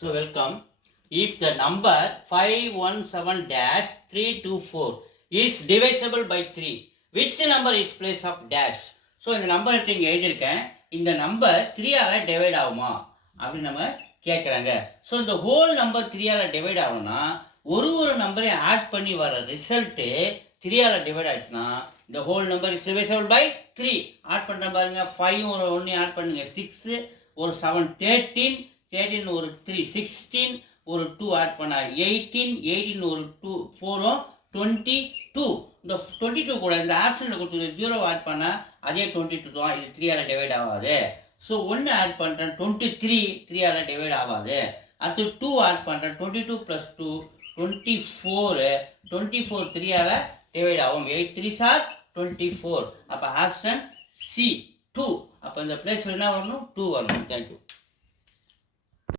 So welcome. If the number 517 dash 324 is divisible by 3, which number is place of dash? So இந்த number எடுத்து இங்கே எழுதியிருக்கேன். இந்த number 3ஆல் divide ஆகுமா அப்படின்னு நம்ம கேட்குறாங்க. ஸோ இந்த ஹோல் நம்பர் 3ஆல் டிவைட் ஆகும்னா ஒரு நம்பரையும் ஆட் பண்ணி வர ரிசல்ட்டு 3ஆல் டிவைட் ஆச்சுன்னா இந்த whole number is divisible by 3. Add பண்ணுற பாருங்க, 5 ஒரு 1 ஆட் பண்ணுங்க, 6 ஒரு 7 13 ஒரு 3 16 ஒரு 2 ஆட் பண்ணா 18 ஒரு 2 4 22. இந்த 22 கூட இந்த ஆப்ஷனில் கொடுத்துரு 0 ஆட் பண்ணால் அதே 22 தான். இது 3ஆல் டிவைட் ஆகாது. ஸோ 1 ஆட் பண்ணுறேன் 23, 3ஆல் டிவைட் ஆகாது. அடுத்து 2 ஆட் பண்ணுறேன் 22 + 2 24 3ஆல் டிவைட் ஆகும். 8 3s are 24. அப்போ ஆப்ஷன் C 2. அப்போ இந்த பிளேஸில் என்ன வரணும்? 2 வரணும். தேங்க்யூ.